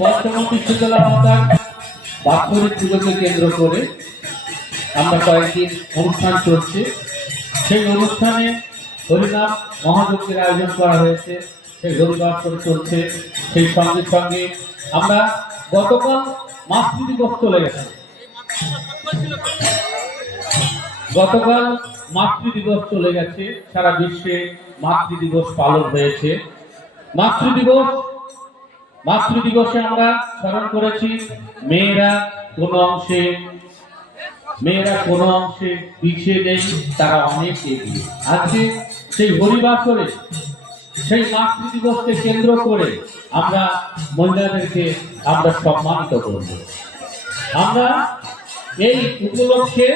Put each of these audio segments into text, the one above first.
পঞ্চমুখী শীতলা মাতার বাৎসরিক পুজোকে কেন্দ্র করে আমরা কয়েকদিন অনুষ্ঠান চলছে। সেই অনুষ্ঠানে হরিনাম মহাযজ্ঞের আয়োজন করা হয়েছে, সেই হরিবাস করে চলছে। সেই সঙ্গে সঙ্গে আমরা গতকাল মাতৃ দিবস চলে গেছে, গতকাল মাতৃ দিবস চলে গেছে, সারা বিশ্বে মাতৃ দিবস পালন হয়েছে। মাতৃ দিবসে আমরা স্মরণ করেছি মেয়েরা কোনো অংশে পিছিয়ে নেই, তারা অনেক এগিয়ে। আজকে সেই হরিবাসরে সেই মাতৃ দিবসকে কেন্দ্র করে আমরা মহিলাদেরকে আমরা সম্মানিত করব। আমরা এই উপলক্ষে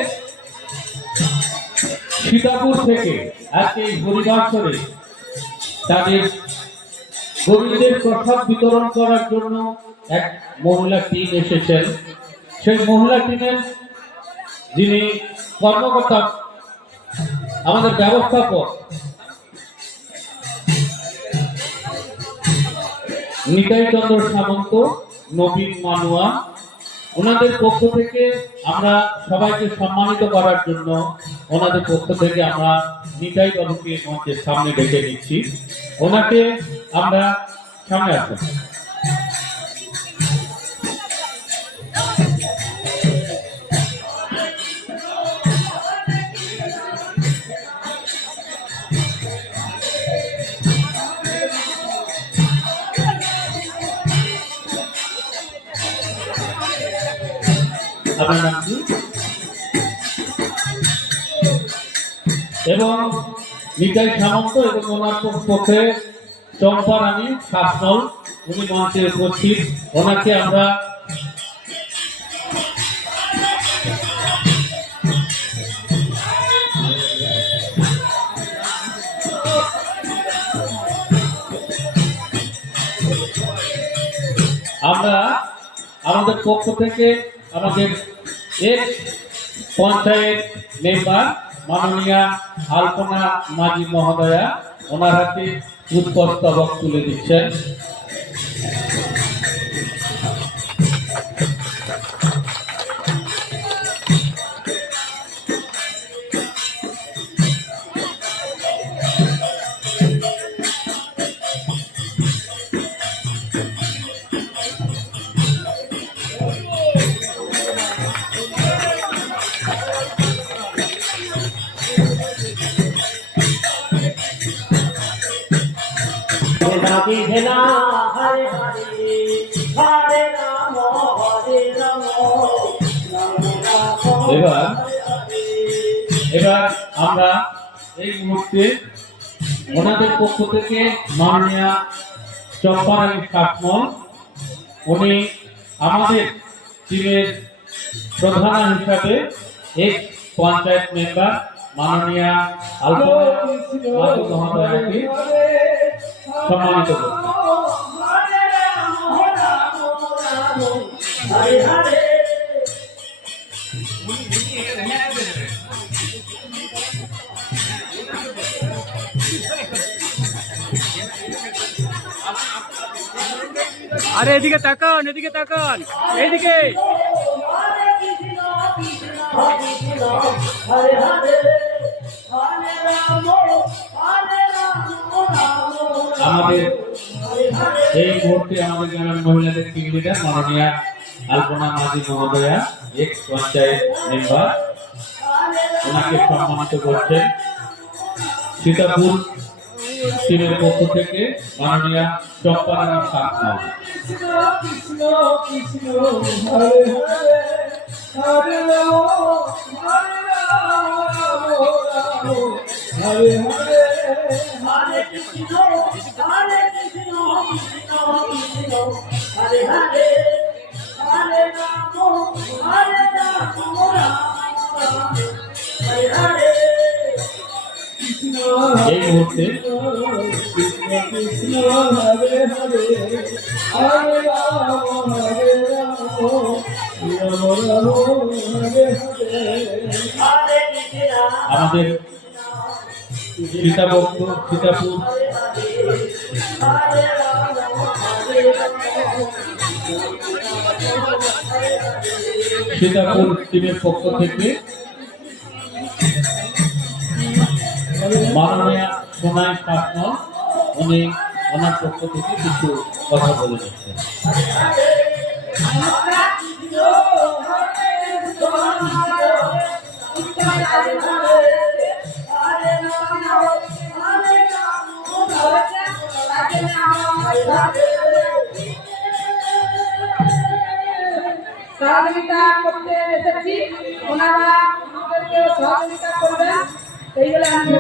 সীতাপুর থেকে আজকে এই হরিবাসরে তাদের গরিবদের প্রসাদ বিতরণ করার জন্য এক মহিলা টিম এসেছেন। সেই মহিলা টিমের যিনি কর্মকর্তা, আমাদের ব্যবস্থাপক নিতাই চন্দ্র সামন্ত, নবীন মানুয়া, ওনাদের পক্ষ থেকে আমরা সবাইকে সম্মানিত করার জন্য ওনাদের পক্ষ থেকে আমরা নিতাই বাবুকে মঞ্চের সামনে ডেকে নিচ্ছি। ওনাকে আমরা সামনে আসুন। আপনার নাম কি? এবং নিতাই সামন্ত এবং ওনার পক্ষে চম্পা রানী শাসনল উনি মঞ্চে উপস্থিত। ওনাকে আমরা আমাদের পক্ষ থেকে আমাদের এক্স পঞ্চায়েত মেম্বার মাননীয়া আলপনা মাঝি মহোদয়া ওনার হাতে পুষ্পস্তবক তুলে দিচ্ছেন। हरे हरे हरे राम हरे राम এবার আমরা এই মুহূর্তে ওনাদের পক্ষ থেকে মাননীয়া চম্পা রানী শাসমল উনি আমাদের টিমের প্রধান হিসাবে এক্স পঞ্চায়েত মেম্বার মাননীয়া আলপনা মাঝি মহোদয়াকে সম্মানিত করছেন। हरे हरे আরে এদিকে তাকান, এদিকে তাকান, এইদিকে। हरे हरे हरे राम हरे राम আমাদের এই মুহূর্তে আমাদের গ্রামের মহিলাদের টিম লিডার মাননীয়া আলপনা মাঝি মহোদয়া এক্স পঞ্চায়েত মেম্বার ওনাকে সম্মানিত করছেন। সীতাপুর টিমের পক্ষ থেকে মাননীয়া চম্পা রানী শাসমল। कृष्ण कृष्ण हरे हरे हरे राम हरे राम हरे हरे हरे कृष्ण हरे कृष्ण कृष्ण कृष्ण हरे हरे हरे राम हरे राम हरे हरे এই মুহূর্তে कृष्ण कृष्ण हरे हरे हरे राम हरे राम राम राम हरे हरे हरे कृष्ण আমাদের সীতাপুর हरे राम हरे সীতাপুর টিমের পক্ষ থেকে মাননীয়া সোনাই শাসমল উনি ওনার পক্ষ থেকে কিছু কথা বলে দিচ্ছেন। সহযোগিতা করতে এসেছি, ওনারা আমাদেরকে সহযোগিতা করবেন, এইগুলো আমি